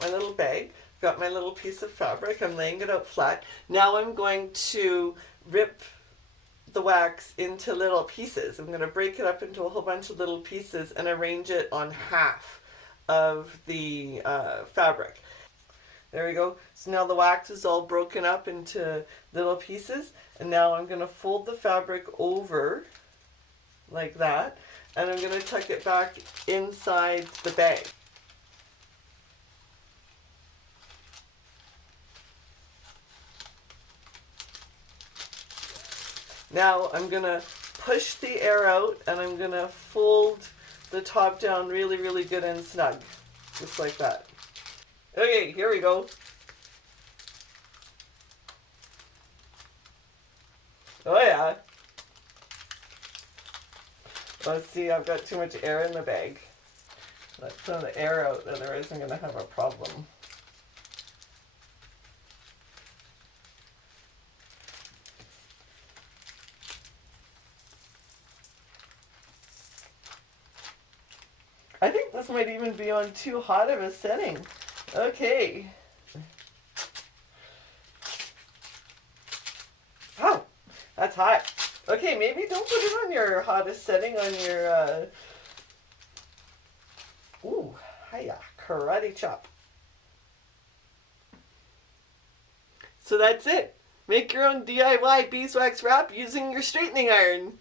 got my little bag, got my little piece of fabric, I'm laying it out flat. Now I'm going to rip the wax into little pieces. I'm going to break it up into a whole bunch of little pieces and arrange it on half of the fabric. There we go. So now the wax is all broken up into little pieces, and now I'm going to fold the fabric over like that, and I'm going to tuck it back inside the bag. Now I'm going to push the air out, and I'm going to fold the top down really, really good and snug. Just like that. Okay, here we go. Oh yeah. Let's see, I've got too much air in the bag. Let some of the air out, otherwise I'm going to have a problem. I think this might even be on too hot of a setting. Okay. Oh, that's hot. Okay, maybe don't put it on your hottest setting on your, ooh, hiya, karate chop. So that's it. Make your own DIY beeswax wrap using your straightening iron.